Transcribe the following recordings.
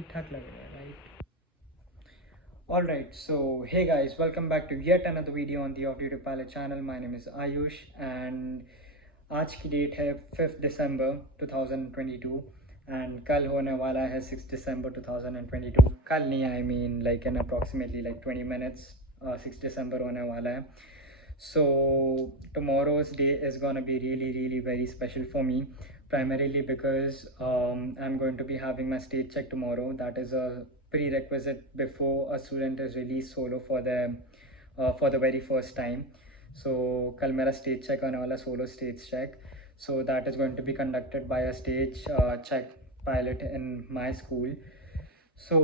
ठीक ठाक लगेगा, right? Alright, so hey guys, welcome back to yet another video on the theoffdutypilot channel. My name is Ayush and आज की date है 5 दिसंबर 2022 and कल होने वाला है 6 दिसंबर 2022. कल नहीं, I mean like in approximately like 20 minutes 6 दिसंबर होने वाला है. So tomorrow's day is gonna be really very special for me, primarily because I'm going to be having my state check tomorrow. That is a prerequisite before a student is released solo for the very first time. So kal mera stage check aane wala, solo stage check. So that is going to be conducted by a stage check pilot in my school. So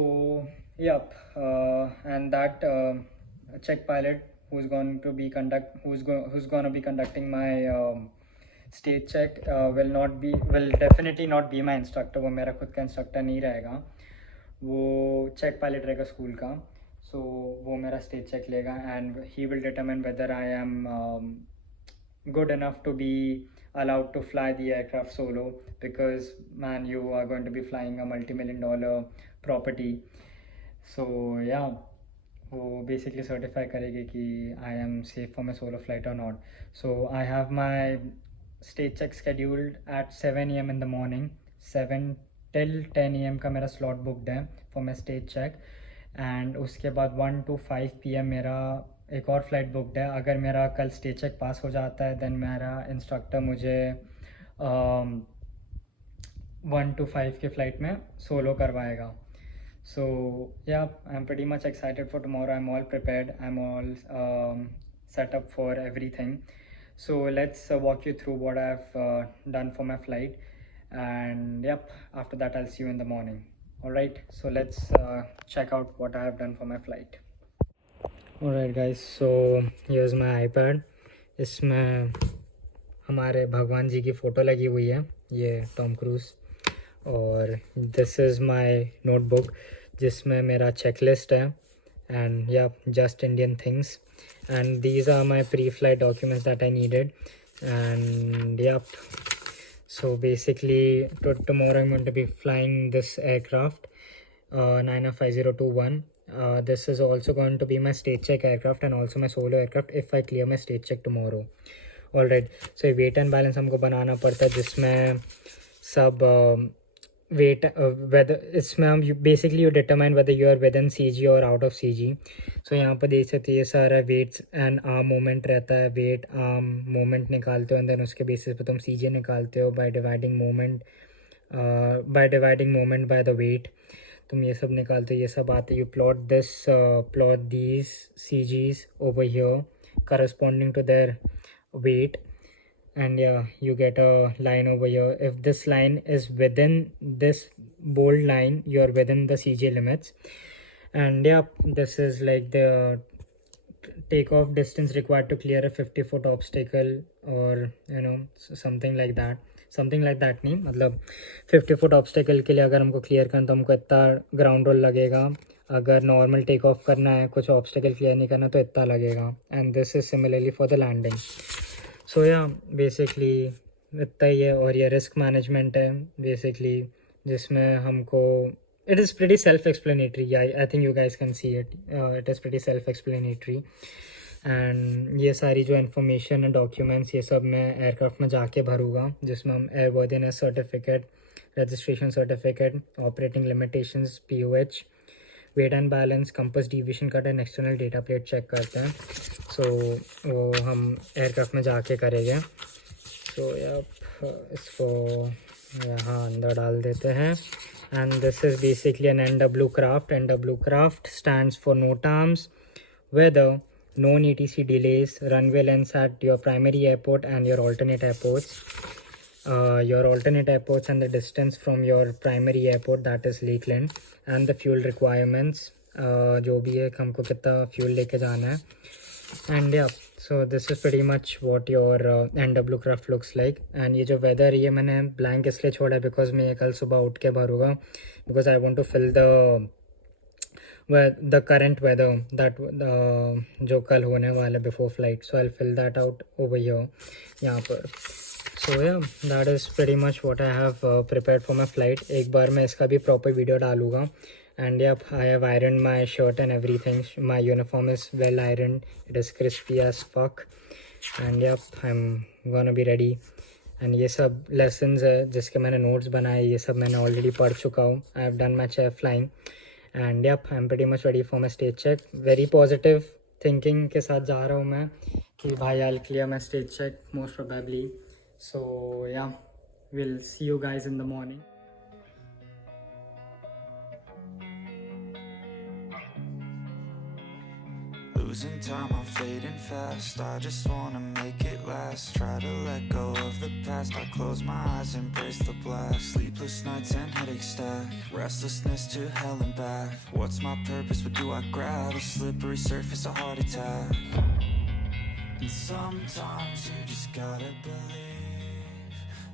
yep, and that check pilot who's going to be conducting my stage check will definitely not be my instructor. वो मेरा खुद का instructor नहीं रहेगा, वो check pilot रहेगा school का. सो वो मेरा स्टेज चेक लेगा and he will determine whether I am good enough to be allowed to fly the aircraft solo, because man, you are going to be flying a multi-million-dollar property. So yeah, वो basically certify करेगी कि I am safe for my solo flight or not. So I have my stage check scheduled at 7 AM in the morning. 7 till 10 AM का मेरा slot booked है for my stage check, and उसके बाद 1 to 5 PM मेरा एक और flight booked है. अगर मेरा कल स्टेज चेक पास हो जाता है देन मेरा इंस्ट्रक्टर मुझे 1 to 5 के फ़्लाइट में सोलो करवाएगा. So yeah, I'm pretty much excited for tomorrow. I'm all prepared. I'm all set up for everything. So let's walk you through what I've done for my flight, and yep, after that I'll see you in the morning. Alright, so let's check out what I have done for my flight. Alright guys, so here's my iPad. इसमें हमारे भगवान जी की photo लगी हुई है, ये Tom Cruise. और this is my notebook जिसमें मेरा चेकलिस्ट है and yeah just Indian things, and these are my pre flight documents that I needed. And yeah so basically tomorrow I'm going to be flying this aircraft 95021. This is also going to be my stage check aircraft and also my solo aircraft if I clear my stage check tomorrow. Alright, so weight and balance हमको बनाना पड़ता है जिसमें सब weight whether इसमें हम basically you determine whether you are within CG or out of CG. So यहाँ पर देख सकते हैं ये सारा weights and arm movement रहता है. weight arm movement निकालते हो and then उसके basis पे तुम CG निकालते हो by dividing moment by the weight. तुम ये सब निकालते हो, ये सब आते. you plot these CGs over here corresponding to their weight, and yeah, you get a line over here. If this line is within this bold line, you're within the CG limits. And yeah, this is like the takeoff distance required to clear a 50-foot obstacle, or you know, something like that नहीं, मतलब 50-foot obstacle के लिए अगर हमको clear करना तो हमको इतना ग्राउंड रोल लगेगा. अगर नॉर्मल टेक ऑफ करना है, कुछ ऑब्स्टेकल क्लियर नहीं करना तो इतना लगेगा. And this is similarly for the landing. So yeah basically इतना ही है. और ये रिस्क मैनेजमेंट है बेसिकली, जिसमें हमको it is pretty self explanatory. I think you guys can see it. It is pretty self explanatory. And ये सारी जो इन्फॉर्मेशन है, डॉक्यूमेंट्स, ये सब मैं एयरक्राफ्ट में जाके भरूँगा, जिसमें हम airworthiness certificate, registration certificate, operating limitations, POH, weight and balance, compass deviation card and external data plate check करते हैं. सो वो हम एयरक्राफ्ट में जाके करेंगे. सो इसको यहाँ अंदर डाल देते हैं. And this is basically an NW craft. NW craft stands for NOTAMs, weather, known ATC delays, runway lengths at your primary airport and your alternate airports. Your alternate airports and the distance from your primary airport, that is Lakeland, and the fuel requirements, जो भी है हमको कितना fuel लेके जाना है. And yeah, so this is pretty much what your NW craft looks like. And ये जो weather ये मैंने blank इसलिए छोड़ा है because मैं ये कल सुबह उठ के भरूँगा, because I want to fill the current weather that जो कल होने वाला before flight. So I will fill that out over here यहाँ पर. So yeah, that is pretty much what I have prepared for my flight. एक बार मैं इसका भी proper video डालूँगा. And yep, I have ironed my shirt and everything. My uniform is well ironed. It is crispy as fuck. And yep, I'm gonna be ready. And ये सब lessons है जिसके मैंने notes बनाए, ये सब मैंने already पढ़ चुका हूँ. I have done my chair flying. And yep, I'm pretty much ready for my stage check. Very positive thinking के साथ जा रहा हूँ मैं कि भाई I'll clear my stage check most probably. So yeah, we'll see you guys in the morning. Losing time, I'm fading fast. I just wanna make it last. Try to let go of the past. I close my eyes, embrace the blast. Sleepless nights and headaches stack. Restlessness to hell and back. What's my purpose? What do I grab? A slippery surface, a heart attack. And sometimes you just gotta believe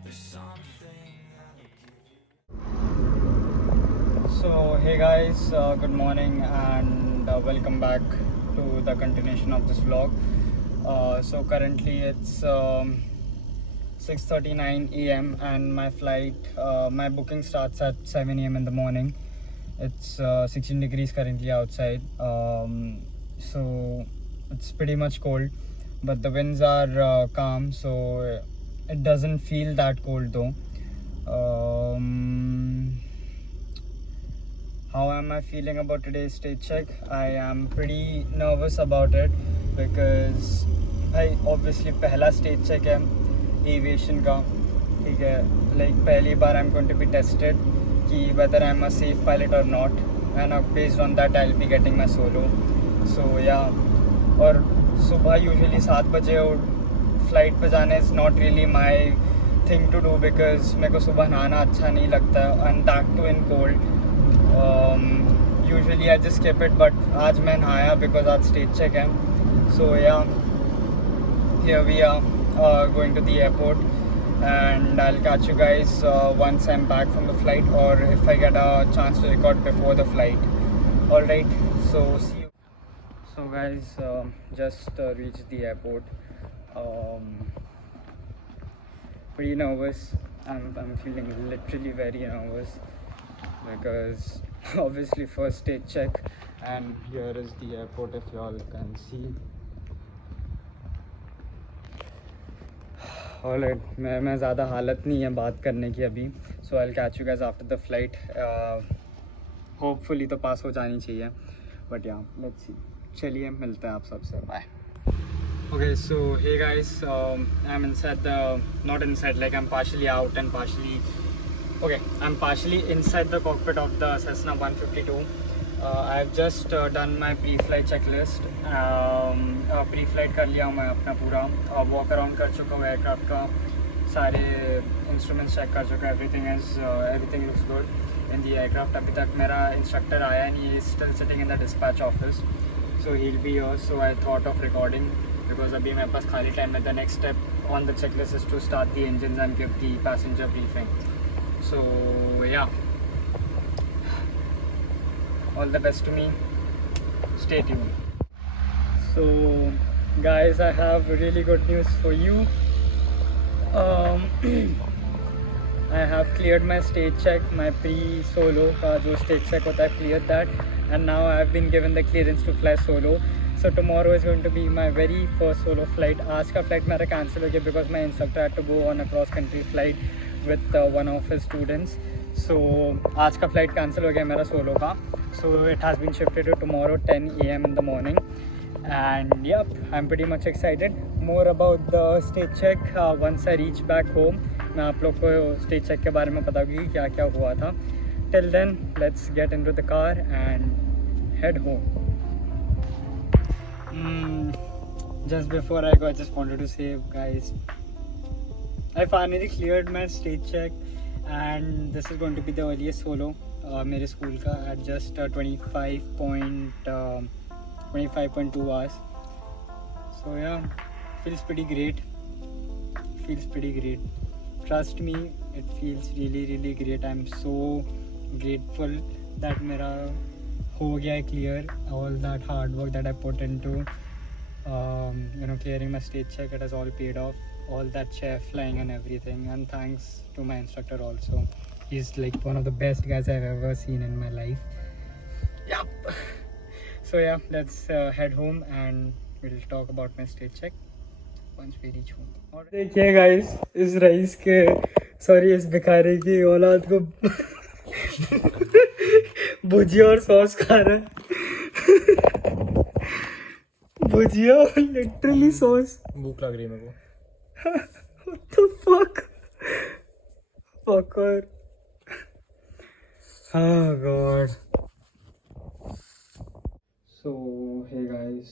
there's something that'll give you. So hey guys, good morning and welcome back to the continuation of this vlog. So currently it's 6:39 a.m. and my flight, my booking starts at 7 a.m. in the morning. It's 16 degrees currently outside, so it's pretty much cold, but the winds are calm, so it doesn't feel that cold though. How am I feeling about today's stage check? I am pretty nervous about it because भाई obviously पहला stage check है aviation का, ठीक है, like पहली बार I'm going to be tested कि whether I'm a safe pilot or not, and based on that I'll be getting my solo. So yeah, और सुबह usually 7 बजे flight पे जाने is not really my thing to do because मेरे को सुबह नहाना अच्छा नहीं लगता and that too in cold. Usually I just skip it, but आज मैं नहाया because आज stage check है. So yeah, here we are going to the airport, and I'll catch you guys once I'm back from the flight, or if I get a chance to record before the flight. Alright, so see you. So guys, just reached the airport. Pretty nervous. I'm feeling literally very nervous because obviously first stage check, and here is the airport if y'all can see. Alright, मैं ज़्यादा हालत नहीं है बात करने की अभी, so I'll catch you guys after the flight. Hopefully तो पास हो जानी चाहिए, but yeah, let's see. चलिए मिलते हैं आप सबसे, bye. Okay, so hey guys, I'm inside the, not inside, like I'm partially out and partially, okay, I'm partially inside the cockpit of the Cessna 152. I've just done my pre-flight checklist. Pre-flight कर लिया हूँ मैं अपना पूरा, walk around कर चुका हूँ aircraft का, सारे instruments check कर चुका, everything looks good in the aircraft. अभी तक मेरा instructor आया नहीं, he is still sitting in the dispatch office, so he'll be here. So I thought of recording because अभी मेरे पास खाली time है. The next step on the checklist is to start the engines and give the passenger briefing. So yeah, all the best to me, stay tuned. So guys, I have really good news for you. I have cleared my stage check, my pre-solo का जो stage check होता है, cleared that, and now I have been given the clearance to fly solo. So tomorrow is going to be my very first solo flight. आज का flight मेरा cancel हो गया because my instructor had to go on a cross country flight with one of his students. So आज का flight cancel हो गया मेरा solo का. So it has been shifted to tomorrow 10 a.m. in the morning. And yep, I'm pretty much excited. More about the stage check once I reach back home. मैं आप लोग को stage check के बारे में बताऊँगी कि क्या क्या हुआ था. Till then, let's get into the car and head home. Just before I go, I just wanted to say, guys, I finally cleared my stage check, and this is going to be the earliest solo मेरे school का at just 25.2 hours. So yeah, feels pretty great. Trust me, it feels really great. I'm so grateful that मेरा हो गया clear. All that hard work that I put into clearing my stage check, it has all paid off. all that chair flying and everything. And thanks to my instructor also. He's like one of the best guys I've ever seen in my life. Yep. So yeah, let's head home and we'll talk about my state check once we reach home. देखिए guys, इस rice के sorry इस भिखारी की औलाद को भुजिया और sauce खा रहा है। भुजिया और लिटरली सॉस। भूख लग रही है मेरे को। What the fuck? Fucker. Oh god. So hey guys,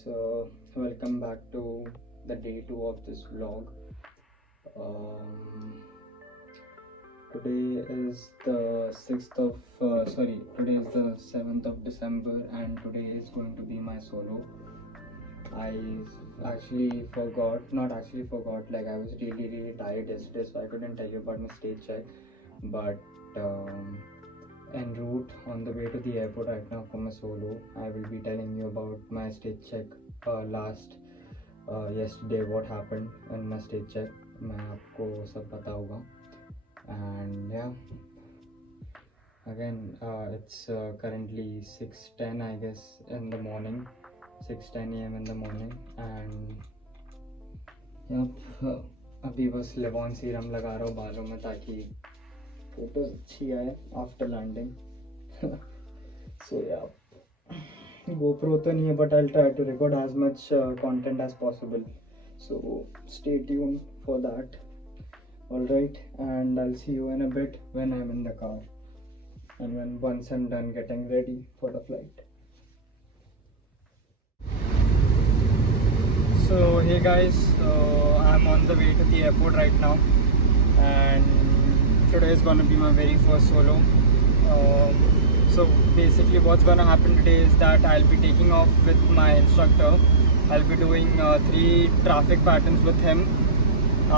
welcome back to the day 2 of this vlog. Today is the 6th of today is the 7th of December and today is going to be my solo. I actually forgot, not actually forgot, like I was really tired yesterday, so I couldn't tell you about my stage check. But en route on the way to the airport right now for my solo, I will be telling you about my stage check yesterday, what happened in my stage check. मैं आपको सब पता होगा. And yeah, again it's currently 6:10 I guess in the morning, 6:10 a.m. in the morning. And yep, अभी बस लेवॉन serum लगा रहा हूँ बालों में ताकि फोटो अच्छी आए after landing. So yeah, GoPro तो नहीं है but I'll try to record as much content as possible, so stay tuned for that. Alright, and I'll see you in a bit when I'm in the car and once I'm done getting ready for the flight. So hey guys, I'm on the way to the airport right now, and today is gonna be my very first solo. So basically what's gonna happen today is that I'll be taking off with my instructor. I'll be doing 3 traffic patterns with him.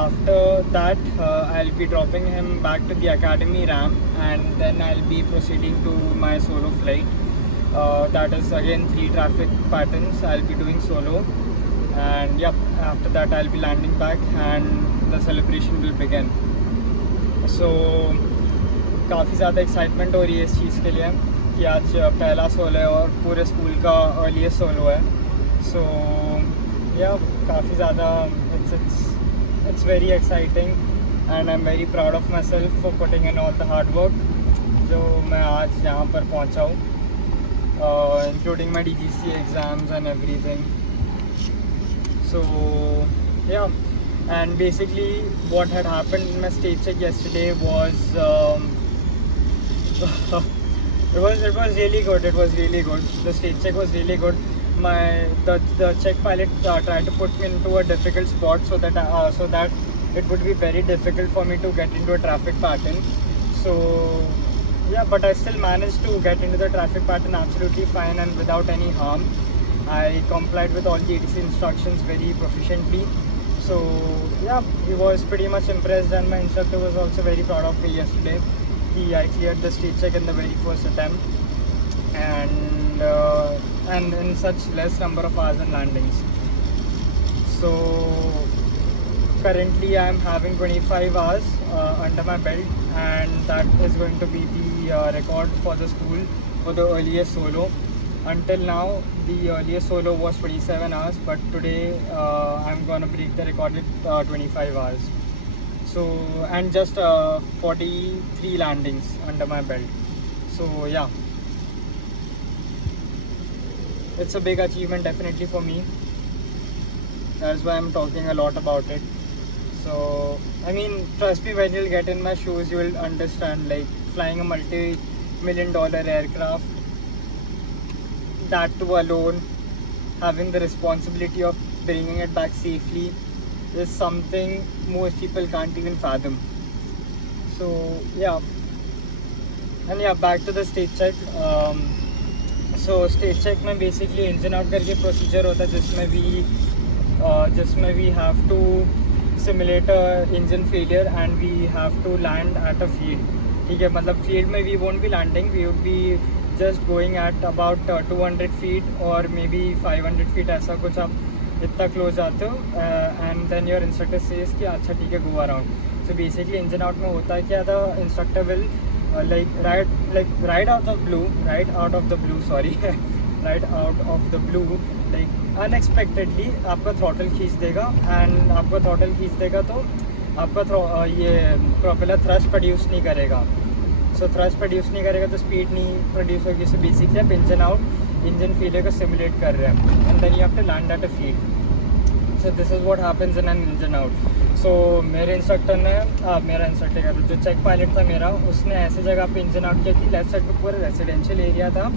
After that I'll be dropping him back to the academy ramp, and then I'll be proceeding to my solo flight. That is again 3 traffic patterns I'll be doing solo. And yep, after that I'll be landing back and the celebration will begin. So काफ़ी ज़्यादा excitement हो रही है इस चीज़ के लिए कि आज पहला सोलो है और पूरे स्कूल का अर्लीस्ट सोलो है. सो या काफ़ी ज़्यादा it's very exciting and I'm very proud of myself for putting in all the hard work जो मैं आज यहाँ पर पहुँचा हूँ, including my DGC exams and everything. So yeah, and basically what had happened in my stage check yesterday was it was really good. It was really good. The stage check was really good. The check pilot tried to put me into a difficult spot so that it would be very difficult for me to get into a traffic pattern. So yeah, but I still managed to get into the traffic pattern absolutely fine and without any harm. I complied with all the ATC instructions very proficiently. So yeah, he was pretty much impressed, and my instructor was also very proud of me yesterday. I cleared the stage check in the very first attempt, and in such less number of hours and landings. So currently I am having 25 hours under my belt, and that is going to be the record for the school for the earliest solo. Until now the earliest solo was 27 hours, but today I'm gonna break the record with 25 hours. So, and just 43 landings under my belt. So yeah, it's a big achievement definitely for me. That's why I'm talking a lot about it. So I mean, trust me, when you'll get in my shoes you will understand, like flying a multi-million-dollar aircraft, that too alone, having the responsibility of bringing it back safely, is something most people can't even fathom. So yeah, and yeah, back to the stage check. So stage check में basically engine out करके procedure होता है जिसमें we have to simulate a engine failure and we have to land at a field. ठीक है, मतलब field में we won't be landing, we would be just going at about 200 feet or maybe 500 feet, ऐसा कुछ आप इतना close आते हो and then your instructor says कि अच्छा ठीक है go around. So basically engine out में होता है क्या, the instructor will right out of blue right out of the blue sorry right out of the blue like unexpectedly आपका throttle खींच देगा एंड आपका throttle खींच देगा तो आपका ये प्रोपेलर थ्रस्ट प्रोड्यूस नहीं करेगा। सो थ्रस्ट प्रोड्यूस नहीं करेगा तो स्पीड नहीं प्रोड्यूस होगी। सो बेसिकली आप इंजन आउट इंजन फेलियर को सिमुलेट कर रहे हैं and then you have to land at a field. So this is what happens in an engine out. So मेरे इंस्ट्रक्टर ने मेरा इंस्ट्रक्टर का जो चेक पायलट था मेरा, उसने ऐसी जगह पे इंजन आउट किया कि लेफ्ट साइड पे पूरा रेजिडेंशियल एरिया था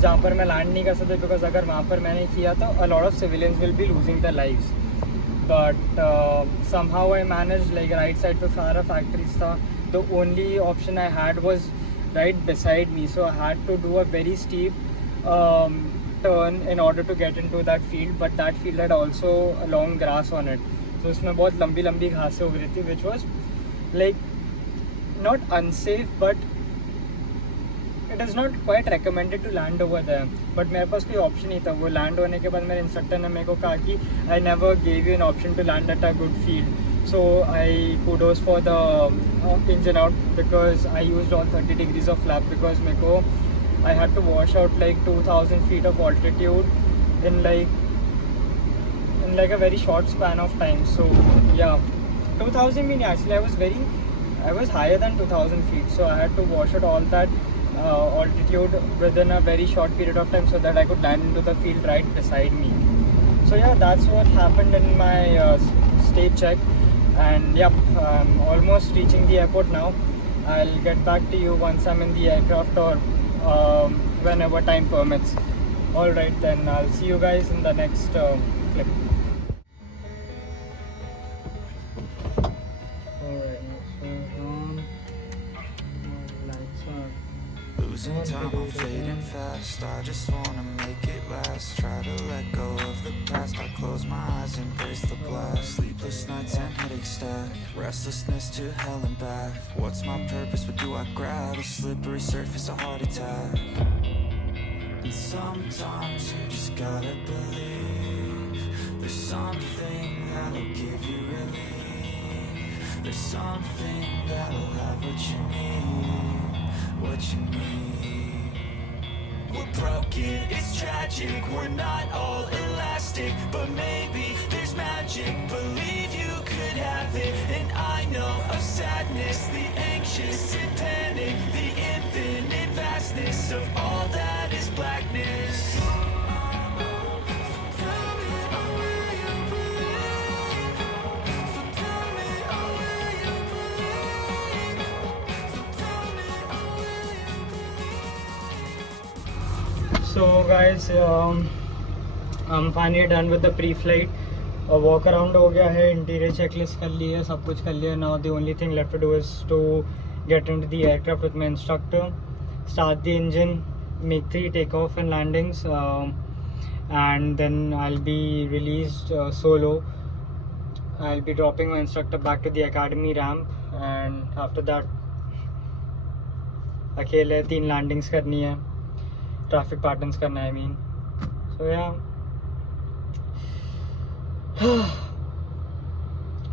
जहाँ पर मैं लैंड नहीं कर सकता, बिकॉज अगर वहाँ पर मैंने किया तो a lot of civilians will be losing the lives. But somehow I managed, like right side पे सारा factories था, the only option I had was right beside me, so I had to do a very steep turn in order to get into that field, but that field had also a long grass on it, so उसमें बहुत लंबी लंबी घासें उग रही थी, which was like not unsafe but it is not quite recommended to land over there. But मेरे पास कोई ऑप्शन नहीं था। वो लैंड होने के बाद मेरे इंस्ट्रक्टर ने मेरे को कहा कि I never gave you an option to land at a good field, so I kudos for the engine out because I used all 30 degrees of flap, because मेरे को I had to wash out like 2000 feet of altitude in like a very short span of time. So yeah, 2000 mean actually I was higher than 2000 feet, so I had to wash out all that altitude within a very short period of time so that I could land into the field right beside me. So yeah, that's what happened in my stage check, and yep, I'm almost reaching the airport now. I'll get back to you once I'm in the aircraft or whenever time permits. Alright then, I'll see you guys in the next clip. Losing time, I'm fading fast. I just wanna make it last. Try to let go of the past. I close my eyes, embrace the blast. Sleepless nights and headaches stack. Restlessness to hell and back. What's my purpose? What do I grab? A slippery surface, a heart attack. And sometimes you just gotta believe there's something that'll give you relief. There's something that'll have what you need, what you need. We're broken, it's tragic, we're not all elastic, but maybe there's magic. Believe you could have it, and I know of sadness, the anxious and panic, the infinite vastness of all that is blackness. So guys, I'm finally done with the pre-flight. Walk around हो गया है, interior checklist कर ली है, सब कुछ कर लिया. Now the only thing left to do is to get into the aircraft with my instructor, start the engine, make 3 takeoff and landings, and then I'll be released solo. I'll be dropping my instructor back to the academy ramp, and after that अकेले 3 landings करनी है, traffic patterns करना है, I mean. सो या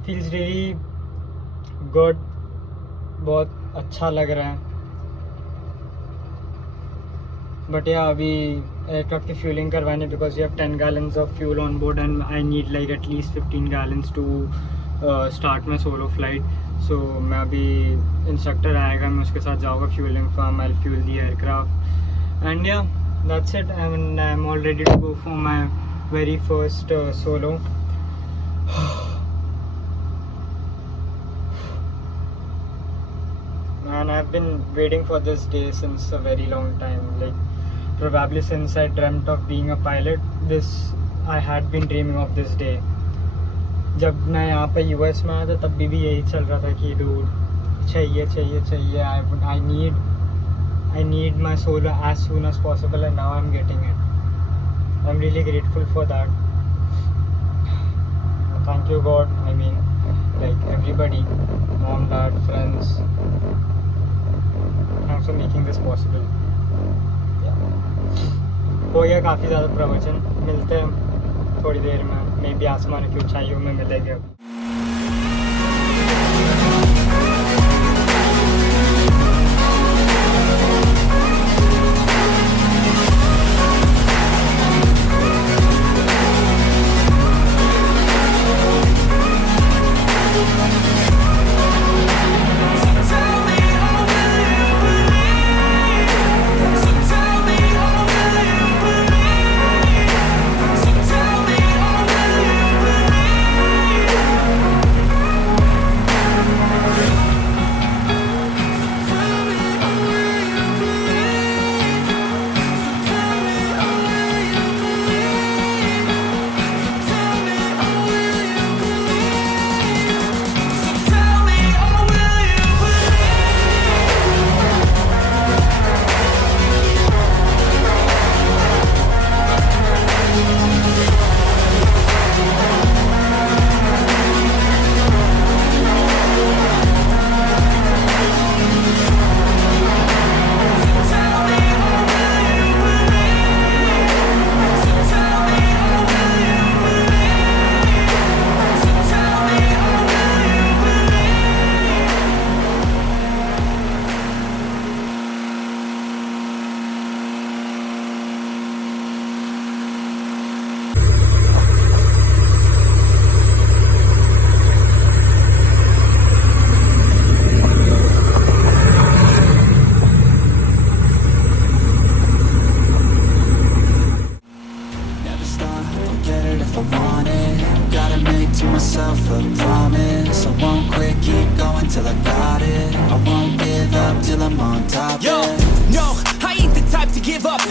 feels really good, बहुत अच्छा लग रहा है. बट या अभी एयरक्राफ्ट की फ्यूलिंग करवानी, because you have 10 gallons of fuel on board and I need like at least 15 gallons to start my solo flight. So मैं अभी इंस्ट्रक्टर आएगा, मैं उसके साथ जाऊँगा fuelling farm, I fuel the aircraft. And yeah, that's it. I mean, I'm all ready to go for my very first solo. Man, I've been waiting for this day since a very long time. Like, probably since I dreamt of being a pilot, I had been dreaming of this day. जब मैं यहाँ पे US में आया था तब भी यही चल रहा था कि dude चाहिए. I need my solo as soon as possible, and now I'm getting it. I'm really grateful for that. Thank you God. I mean, like everybody, mom, dad, friends, thanks for making this possible. Yeah. हो गया काफ़ी ज़्यादा प्रवचन. मिलते हैं थोड़ी देर में मे भी आसमान की ऊंचाइयों में मिलेंगे अब।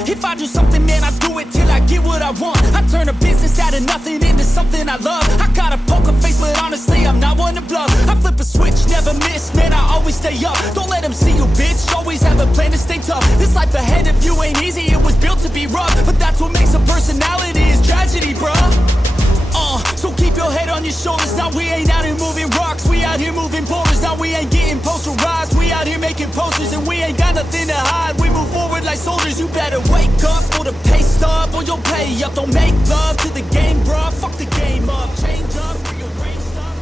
If I do something, man, I do it till I get what I want. I turn a business out of nothing into something I love. I got a poker face, but honestly, I'm not one to bluff. I flip a switch, never miss, man, I always stay up. Don't let them see you, bitch, always have a plan to stay tough. This life ahead of you ain't easy, it was built to be rough. But that's what makes a personality, is tragedy, bruh. So keep your head on your shoulders. Now we ain't out here moving rocks, we out here moving boulders. Now we ain't getting posterized, we out here making posters. And we ain't got nothing to hide, we move forward like soldiers. You better wake up for the pay stub, or you'll pay up. Don't make love to the game, bruh, fuck the game up. Change up, rearrange stuff.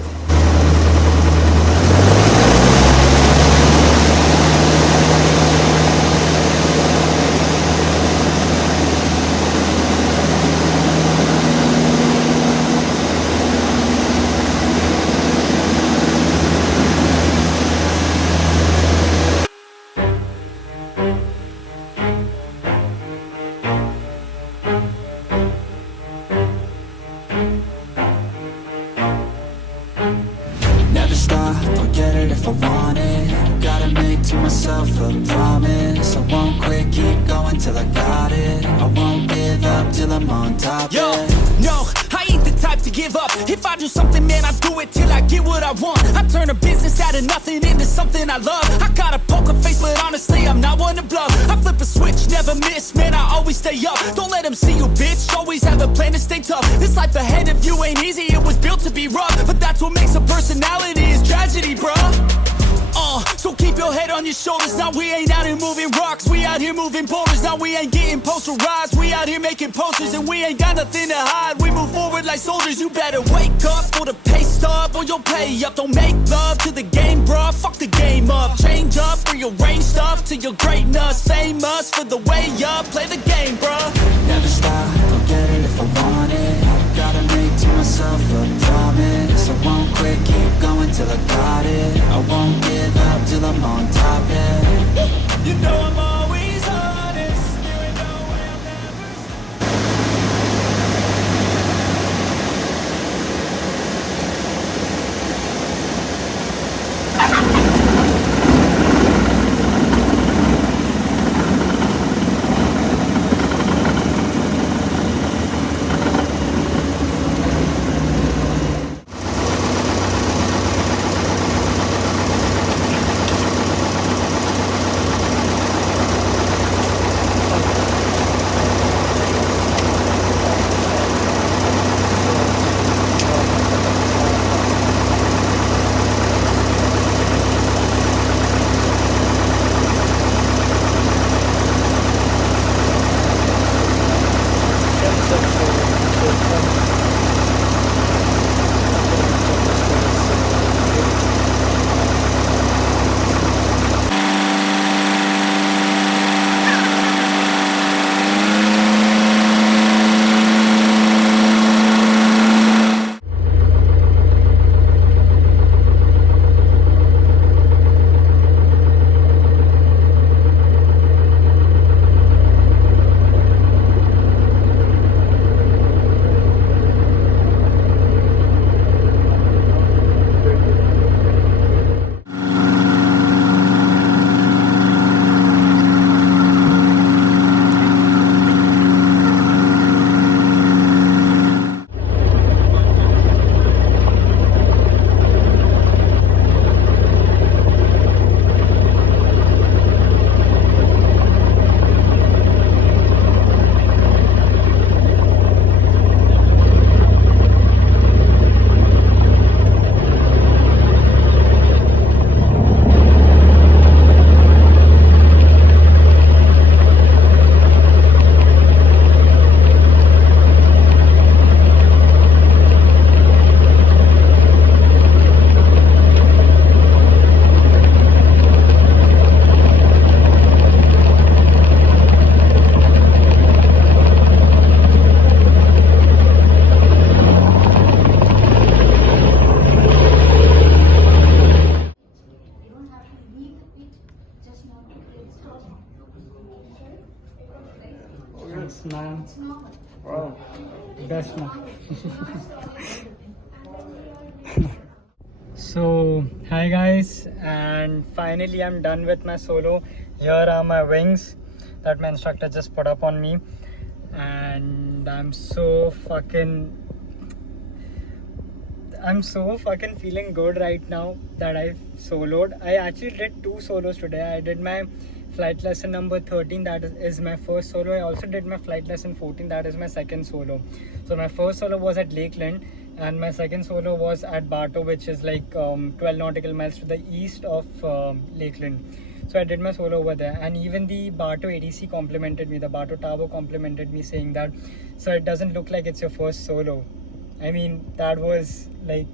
Never stop, I'll get it if I want it. Gotta make to myself a promise. I won't quit, keep going till I got it. I won't give up till I'm on top. Yo, yeah. no, I ain't the type to give up. If I do something, man, I do it till I get what I want. I turn a business out of nothing into something I love. I got a poker face, but honestly, I'm not one to bluff. I flip a switch, never miss, man, I always stay up. Don't let them see you, bitch, always have a plan to stay tough. This life ahead of you ain't easy, it was built to be rough. But that's what makes a personality, is tragedy, bruh. So keep your head on your shoulders. Now we ain't out here moving rocks, we out here moving boulders. Now we ain't getting posterized, we out here making posters. And we ain't got nothing to hide, we move forward like soldiers. You better wake up for the pay stub, or you'll pay up. Don't make love to the game, bruh, fuck the game up. Change up, rearrange stuff till you're greatness. Famous for the way up, play the game, bruh. Never stop, I'll get it if I want it. Gotta make to myself a promise. I won't quit, keep going till I got it. I won't give up till I'm on top, yeah. You know I'm always honest, there ain't no way I'll never. Thanks, man. Wow, best man. So, hi guys, and finally I'm done with my solo. Here are my wings that my instructor just put up on me, and I'm so fucking feeling good right now that I've soloed. I actually did 2 solos today. I did my flight lesson number 13, that is my first solo. I also did my flight lesson 14, that is my second solo. So my first solo was at Lakeland, and my second solo was at Bartow, which is like 12 nautical miles to the east of Lakeland. So I did my solo over there, and even the Bartow ADC complimented me. The Bartow Tower complimented me, saying that, "So it doesn't look like it's your first solo." I mean, that was like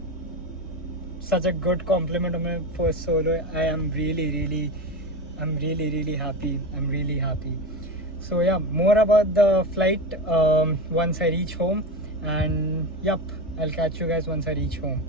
such a good compliment on my first solo. I'm really happy. I'm really happy. So yeah, more about the flight once I reach home, and yep, I'll catch you guys once I reach home.